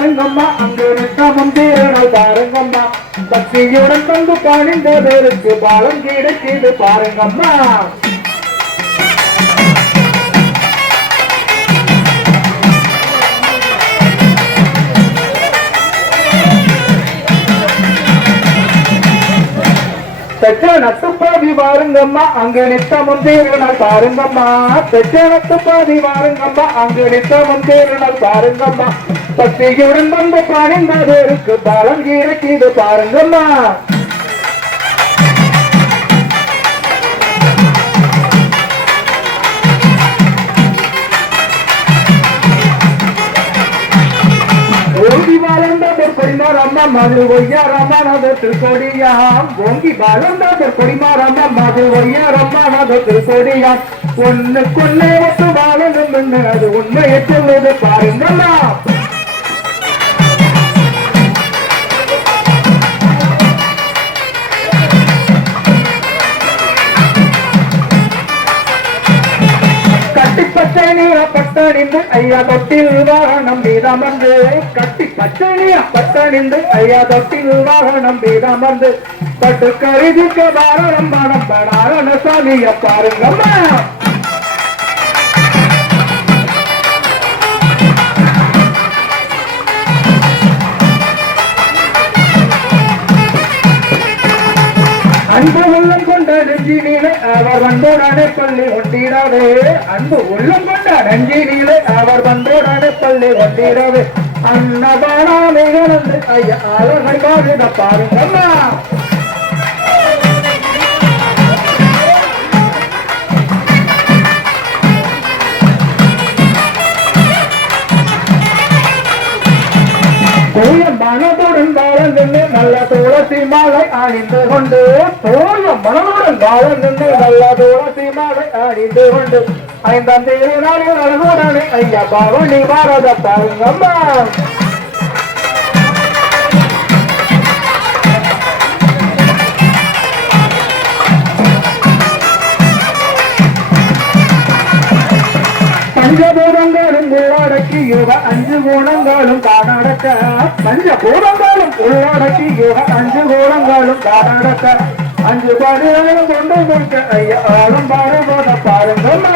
பாருங்கம்மா அங்கு நித்தமும் தீரனல் பாருங்கம்மா. பக்தியுடன் தந்து பணிந்த பேருக்கு பாலம் கிடைக்கிது பாருங்கம்மா. நட்டுப்பாதி வாருங்கம்மா அங்கு நித்தமும் தீரனல் பாருங்கம்மா. பெற்ற நட்டுப்பாதி வாருங்கம்மா அங்கு நித்தமும் தீரனல் பாருங்கம்மா. பக்தியுடன் வந்து பணிந்த பேருக்கு பாலம் கிடைக்குது பாருங்கம்மா. ஓங்கி வாழ்ந்தார் கொடிமார் அம்மா மது ஒய்யார் அம்மா நது திருக்கோடியாம் ஓங்கி வாழ்ந்தார் கொடிமார் அம்மா மது ஒய்யார் அம்மா நது திருக்கோடியாம் ஒண்ணுக்குள்ளே ஒத்து வாழணும் அது உண்மையை சொல்லுது பாருங்கம்மா. பட்டணிந்து ஐயா தொட்டில் வாகனம் வீதமர்ந்து. கட்டி பட்டணியா பட்டணிந்து ஐயா தொட்டில் வாகனம் வீதமர்ந்து. பட்டு கருதிக்க பாரணம் பணம் படாரண சாமிய பாருங்கம்மா. அன்பு உள்ளம் கொண்ட நெஞ்சினிலே அவர் வந்தோடானே பள்ளி ஒட்டிடாதே. அன்பு உள்ளம் கொண்ட நெஞ்சினிலே அவர் வந்தோடானே பள்ளி ஒட்டிடாதே அன்னபானா மிகழ்ந்து ஐயா அழகை காவிட பாருங்கம்மா தூய மனதுடன் வாழ நின்று நல்ல துளசி மாலை அணிந்து கொண்டு தூய மனதுடன் காலம் நின்று நல்ல துளசி மாலை அணிந்து கொண்டு. ஐந்தாம் தேதி நாளில் அழகுடனே ஐயா பவனி பாரத பாருங்கம்மா பஞ்சபூதங்களும் உள்ளடக்கி யுக அஞ்சு கோணங்களும் காணடக்க. பஞ்சபூதங்களும் உள்ளடக்கி யுக அஞ்சு கோணங்களும் காணடக்க. அஞ்சு பதிகளும் கொண்டு கொடுக்க ஐயா ஆளும் பாடுபோத பாருங்கம்மா.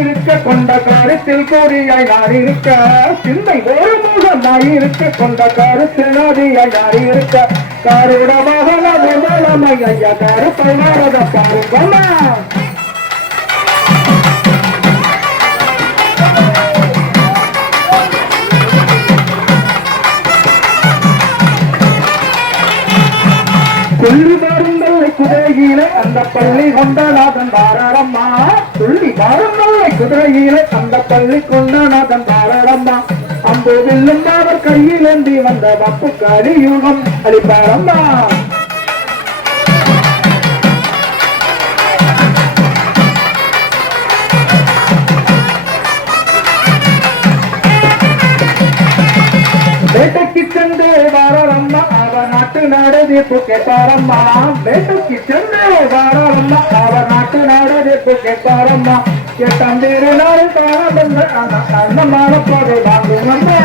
இருக்க கொண்ட காரத்தில் கூறியாய் நான் இருக்க சிந்தை ஒரு முகமாய் இருக்க கொண்ட காரத்தில் நாதியாய் நான் இருக்க காரோட மகன விமலமை ஐயா கருப்பை வரத பாருங்கம்மா. துள்ளி குதிரையிலே அந்த பள்ளி கொண்டநாதன் தாராளம்மா. துள்ளி மருந்தல்லை குதிரையிலே அந்த பள்ளி கொண்டநாதன் தாராளம்மா. அம்பு வில்லும் அவர் கையிலேந்தி வந்த வப்பு கலியுகம் அளிப்பாரம்மா. நாட்டு நாடு கேட்டாரம்மா வேட்டைக்கு சென்று வாரம்மா அவர் நாட்டு நாடு கேட்டாரம்மா எட்டாம் தேதி நாள் காண அந்த மாலப்பாடு வாங்குவம்மா.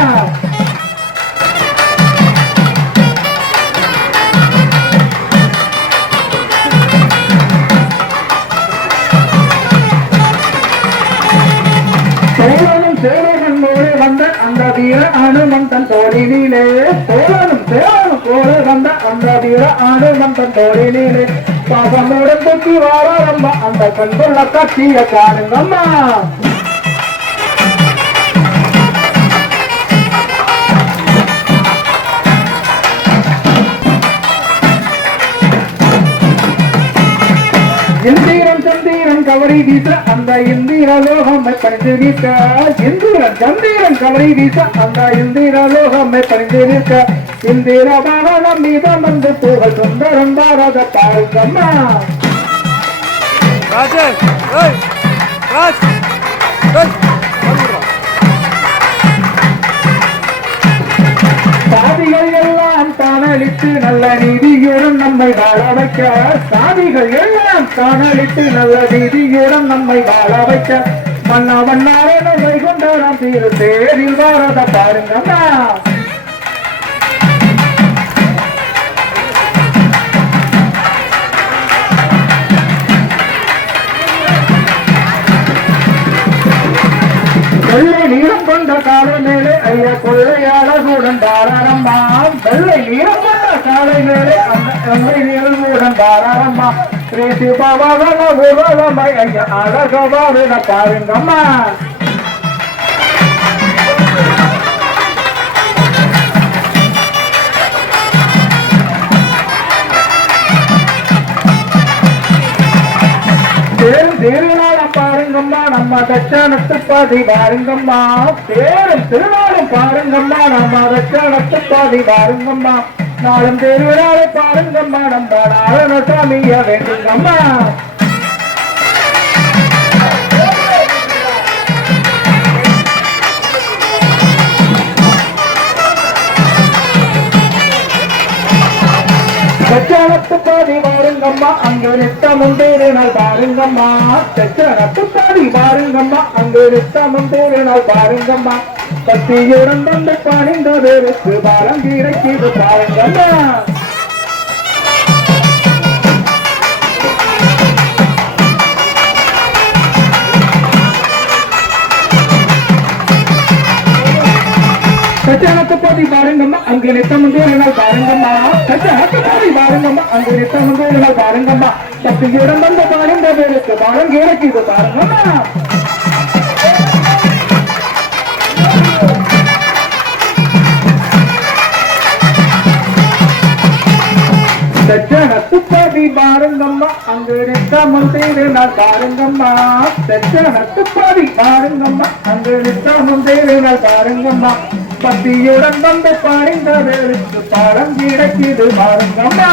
சோழனும் சேவகன் போலே வந்த அந்த வீர அனுமந்தன் தோழிலே சோழனும் அந்த வீர அனுமந்தன் தோழிலே பாசமோடு தூக்கி வாரம்மா அந்த கண்கொள்ள காட்சிய காணுங்கம்மா இந்திரன் சந்திரன் கவரி வீச அந்த இந்திர லோகமை பறிந்து நிற்க. இந்திரன் சந்திரன் கவரி வீச அந்த இந்திர லோகமை பறிந்து நிற்க. இந்திர வாகனம் மீதம் வந்து புகழ் சுந்தரம் பாரத பாருங்கம்மா. ஏய் ராஜ் வந்துடுறோம் சாதிகள் எல்லாம் தான தானளித்து நல்ல நீதியுடன் நம்மை வாழ வைக்க. சாதிகள் எல்லாம் தானளித்து நல்ல நீதியுடன் நம்மை வாழ வைக்க. மன்னா மன்னார நம்மை கொண்டாடம் தீரு தேரில் வாரத பாருங்கம்மா. வெள்ளை நீளம் கொண்ட காலை மேலே ஐயா கொள்ளையாளர்களுடன் தாராளம்மா வெள்ளை நீளம் கொண்ட காலை மேலே அன்னை நீரங்களுடன் தாராளம்மா ஸ்ரீ பாவாக உருவமை ஐயா அழகவாவிட பாருங்கம்மா தேரும் திருநாளும் பாருங்கம்மா நம்ம தட்சணத்து பாதி பாருங்கம்மா. தேரும் திருநாளும் பாருங்கம்மா நம்ம தட்சணத்து பாதி பாருங்கம்மா. நாளும் திருவிழாவை பாருங்கம்மா நம்ம நாராயண சாமிய வேண்டுங்கம்மா. தட்சணத்து பாதி பாருங்கம்மா அங்கு நித்தமும் தேரினால் பாருங்கம்மா தட்சணத்து பாதி பாருங்கம்மா அங்கு நித்தமும் தேரினால் பாருங்கம்மா கத்தியுடன் வந்து பணிந்த வேருக்கு பாலம் பாருங்கம்மா. கச்சனத்து பாதி பாருங்கம்மா அங்கு நித்தம் தேரினால் பாருங்கம்மா கச்சனத்து பாதி பாருங்கம்மா அங்கு நித்தம் தேரினால் பாருங்கம்மா கத்தியுடன் வந்து பாருங்க பேருக்கு பாருங்க எனக்கு இது பாருங்கம்மா. சச்சனத்து தெச்சனத்துப்பாடி பாருங்கம்மா அங்கு நித்தமும் தேரினால் பாருங்கம்மா சச்சனத்து தெச்சனத்துப்பாடி பாருங்கம்மா அங்கு நித்தமும் தேரினால் பாருங்கம்மா பத்தியுடன் வந்து பாடிந்த வேருக்கு பாடம் கிடைக்கிது பாருங்கம்மா.